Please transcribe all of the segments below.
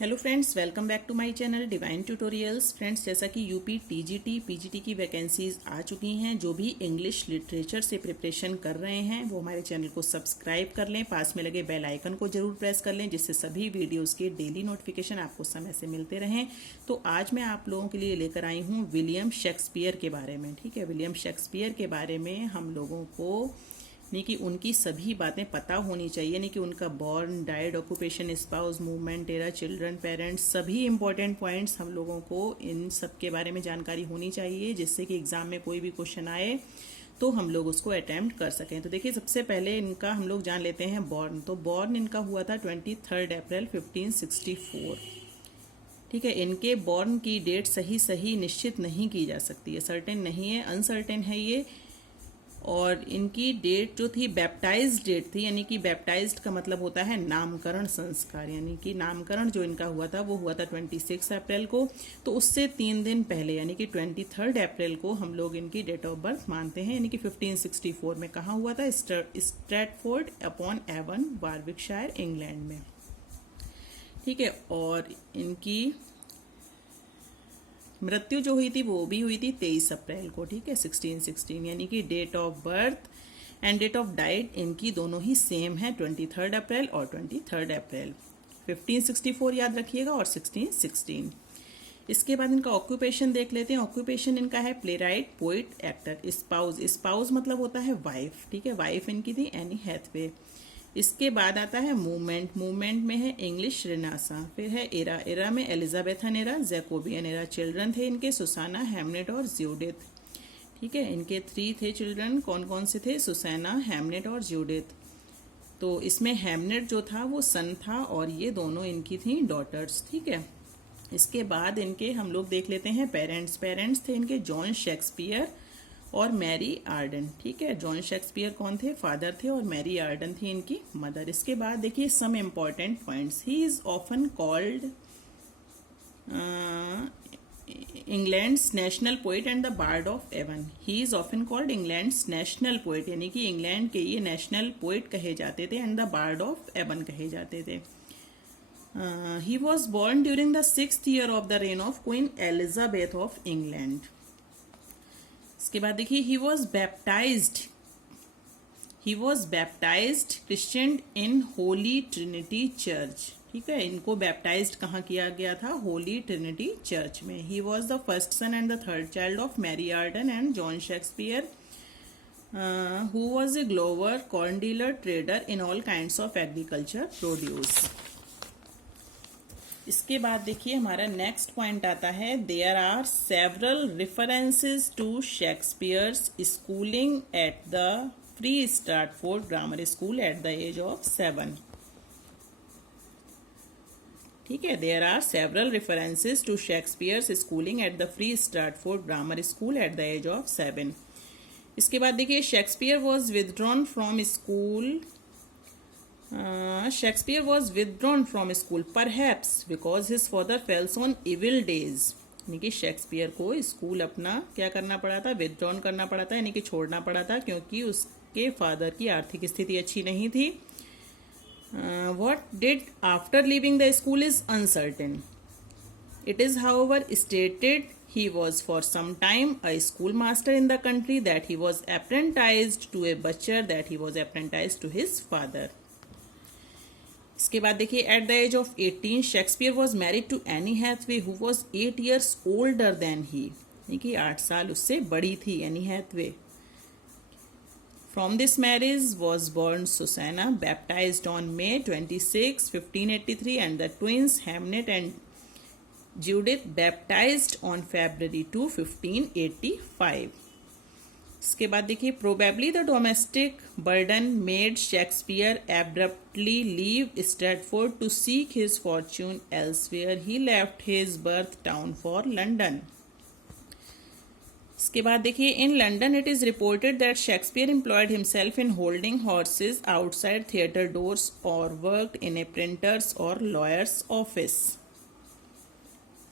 Hello friends, welcome back to my channel divine tutorials. Friends, जैसा कि UP TGT PGT की vacancies आ चुकी हैं, जो भी इंग्लिश लिटरेचर से प्रिपरेशन कर रहे हैं वो हमारे चैनल को सब्सक्राइब कर लें, पास में लगे बेल आइकन को जरूर प्रेस कर लें, जिससे सभी वीडियोस के डेली नोटिफिकेशन आपको समय से मिलते रहें। तो आज मैं आप लोगों के लिए लेकर आई हूँ विलियम शेक्सपियर के बारे में। ठीक है, विलियम शेक्सपियर के बारे में हम लोगों को यानी कि उनकी सभी बातें पता होनी चाहिए, यानी कि उनका born, died, occupation, spouse, movement, era, children, parents, सभी इंपॉर्टेंट पॉइंट्स हम लोगों को इन सब के बारे में जानकारी होनी चाहिए, जिससे कि एग्जाम में कोई भी क्वेश्चन आए तो हम लोग उसको अटेम्प्ट कर सकें। तो देखिए, सबसे पहले इनका हम लोग जान लेते हैं बॉर्न। तो बॉर्न इनका हुआ था 23 अप्रैल 1564। ठीक है, इनके बॉर्न की डेट सही निश्चित नहीं की जा सकती है, सर्टेन नहीं है, अनसर्टेन है ये। और इनकी डेट जो थी बैप्टाइज्ड डेट थी, यानी कि बैप्टाइज्ड का मतलब होता है नामकरण संस्कार, यानी कि नामकरण जो इनका हुआ था वो हुआ था 26 अप्रैल को। तो उससे 3 दिन पहले यानी कि 23 अप्रैल को हम लोग इनकी डेट ऑफ बर्थ मानते हैं, यानी कि 1564 में कहाँ हुआ था? Stratford upon Avon, Warwickshire, England में। ठीक है, और इनकी मृत्यु जो हुई थी वो भी हुई थी 23 अप्रैल को। ठीक है, 1616, यानी कि date of birth and date of death इनकी दोनों ही सेम है, 23 अप्रैल और 23 अप्रैल। 1564 याद रखिएगा और 1616। इसके बाद इनका ऑक्यूपेशन देख लेते हैं। ऑक्यूपेशन इनका है play right, poet, actor. Spouse, spouse मतलब होता है वाइफ। ठीक है, वाइफ इनकी थी एनी हैथवे। इसके बाद आता है मूवमेंट। मूवमेंट में है इंग्लिश रिनासा। फिर है एरा। एरा में Elizabethan era, Jacobean era. Children थे इनके सुसाना, हैमनेट और ज्यूडिथ। ठीक है, इनके 3 थे चिल्ड्रन। कौन कौन से थे? सुसाना, हैमनेट और ज्यूडिथ। तो इसमें हैमनेट जो था वो सन था और ये दोनों इनकी थी डॉटर्स। ठीक है, इसके बाद इनके हम लोग देख लेते हैं पेरेंट्स। पेरेंट्स थे इनके जॉन शेक्सपियर और मैरी आर्डन। ठीक है, जॉन शेक्सपियर कौन थे? फादर थे, और मैरी आर्डन थी इनकी मदर। इसके बाद देखिए some important points. He is often called England's national poet and the bard of Avon. He is often called England's national poet, यानी कि इंग्लैंड के ये नेशनल पोइट कहे जाते थे, and the bard of Avon कहे जाते थे। He was born during the 6th year of the reign of Queen Elizabeth of England. इसके बाद देखिए he was baptised Christian in Holy Trinity Church. ठीक है, इनको बैप्टाइज्ड कहाँ किया गया था? होली ट्रिनिटी चर्च में। He was the first son and the third child of Mary Arden and John Shakespeare, who was a glover, corn dealer, trader in all kinds of agriculture produce. इसके बाद देखिए हमारा next point आता है there are several references to Shakespeare's schooling at the free Stratford grammar school at the age of 7। ठीक है, there are several references to Shakespeare's schooling at the free Stratford grammar school at the age of 7। इसके बाद देखिए Shakespeare was withdrawn from school. Shakespeare was withdrawn from school perhaps because his father fell on evil days। यानी कि Shakespeare को school अपना क्या करना पड़ा था? विदड्रॉन करना पड़ा था, यानी कि छोड़ना पड़ा था, क्योंकि उसके फादर की आर्थिक स्थिति अच्छी नहीं थी। What did after leaving the school is uncertain. It is however stated he was for some time a schoolmaster in the country, that he was apprenticed to a butcher, that he was apprenticed to his father। इसके बाद देखिए at the age of 18 Shakespeare was married to Anne Hathaway who was 8 years older than he, यानी कि 8 साल उससे बड़ी थी Anne Hathaway. From this marriage was born Susanna, baptized on May 26, 1583, and the twins Hamnet and Judith baptized on February 2, 1585। इसके बाद देखिए probably the domestic burden made Shakespeare abruptly leave Stratford to seek his fortune elsewhere. He left his birth town for London. इसके बाद देखिए in London it is reported that Shakespeare employed himself in holding horse's outside theatre doors और worked in A printers और lawyers office.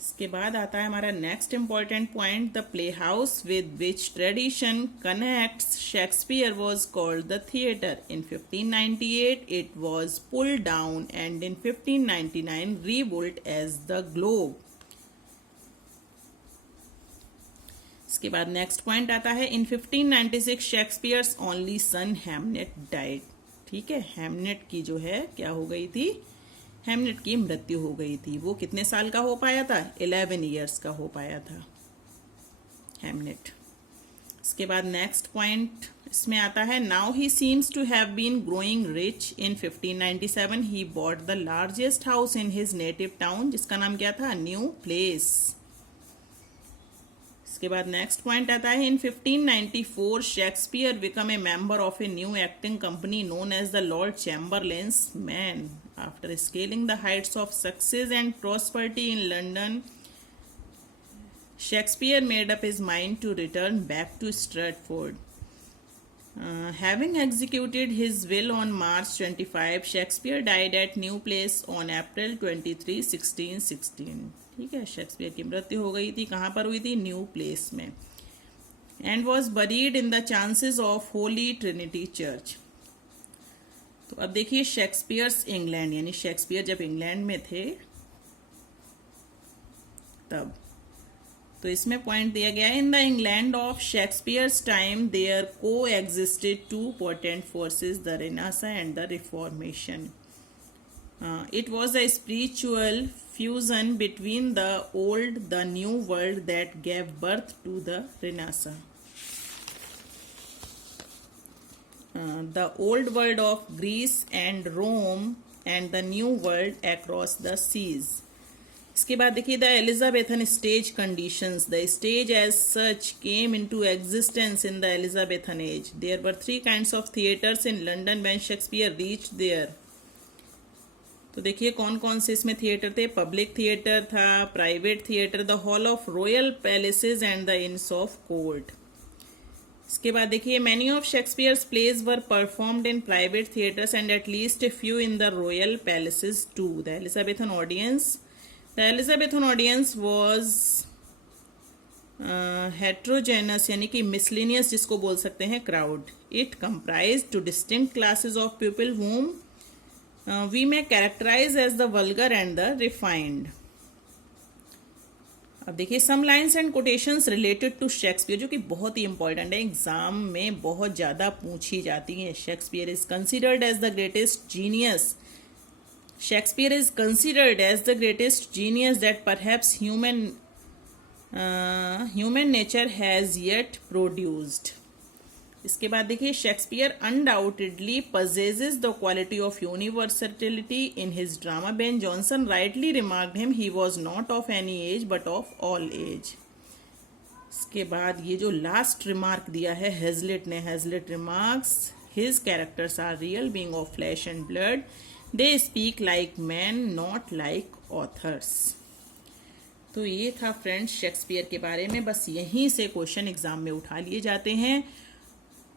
इसके बाद आता है हमारा next important point, the play house with which tradition connects Shakespeare was called the theatre. In 1598 it was pulled down and in 1599 rebuilt as the Globe. इसके बाद next point आता है, इन 1596 Shakespeare's only son Hamnet died. ठीक है, Hamnet की जो है क्या हो गई थी, हैमनेट की मृत्यु हो गई थी. वो कितने साल का हो पाया था, 11 ईयर्स का हो पाया था हैमनेट. इसके बाद नेक्स्ट पॉइंट इसमें आता है, now he seems to have been growing rich. In 1597 he bought the largest house in his native town, जिसका नाम क्या था, न्यू प्लेस. इसके बाद नेक्स्ट पॉइंट आता है, in 1594 Shakespeare become a member of a new acting company known as the Lord Chamberlain's man. After scaling the heights of success and prosperity in London, Shakespeare made up his mind to return back to Stratford. Having executed his will on March 25, Shakespeare died at New Place on April 23, 1616. ठीक है, Shakespeare की मृत्यु हो गई थी, कहाँ पर हुई थी, न्यू प्लेस में. And was buried in the chances of Holy Trinity Church. तो अब देखिए शेक्सपियर्स इंग्लैंड, यानी शेक्सपियर जब इंग्लैंड में थे तब, तो इसमें पॉइंट दिया गया है, in the England of Shakespeare's time there coexisted two potent forces, the Renaissance and the Reformation. It was a spiritual fusion between the old, the new world that gave birth to the Renaissance. The old world of Greece and Rome and the new world across the seas. इसके बाद देखिए, the Elizabethan stage conditions. The stage as such came into existence in the Elizabethan age. There were 3 kinds of theatres in London when Shakespeare reached there. तो देखिए कौन कौन से इसमें theatre थे, पब्लिक थिएटर था, private theatre, the hall of royal palaces and the inns of court. इसके बाद देखिए, many of Shakespeare's plays were performed in private theatres and at least a few in the royal palaces too. The Elizabethan audience was heterogeneous, यानी कि miscellaneous जिसको बोल सकते हैं, crowd. It comprised two distinct classes of people whom we may characterize as the vulgar and the refined. अब देखिए, some lines and quotations related to Shakespeare, जो कि बहुत ही इंपॉर्टेंट है, एग्जाम में बहुत ज्यादा पूछी जाती हैं. Shakespeare is considered as the greatest genius. Shakespeare is considered as the greatest genius that perhaps human nature has yet produced. इसके बाद देखिए, Shakespeare undoubtedly possesses the quality of universality in his drama. Ben Jonson rightly remarked him, he was not of any age but of all age. इसके बाद ये जो last remark दिया है हेजलिट ने, हेजलिट remarks, his characters are real, being of flesh and blood. They speak like men, not like authors. तो ये था फ्रेंड्स शेक्सपियर के बारे में. बस यहीं से क्वेश्चन एग्जाम में उठा लिए जाते हैं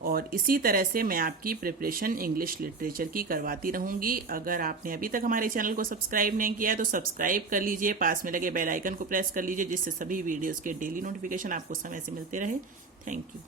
और इसी तरह से मैं आपकी प्रिपरेशन इंग्लिश लिटरेचर की करवाती रहूंगी. अगर आपने अभी तक हमारे चैनल को सब्सक्राइब नहीं किया है तो सब्सक्राइब कर लीजिए, पास में लगे बेल आइकन को प्रेस कर लीजिए, जिससे सभी वीडियोस के डेली नोटिफिकेशन आपको समय से मिलते रहे. Thank you.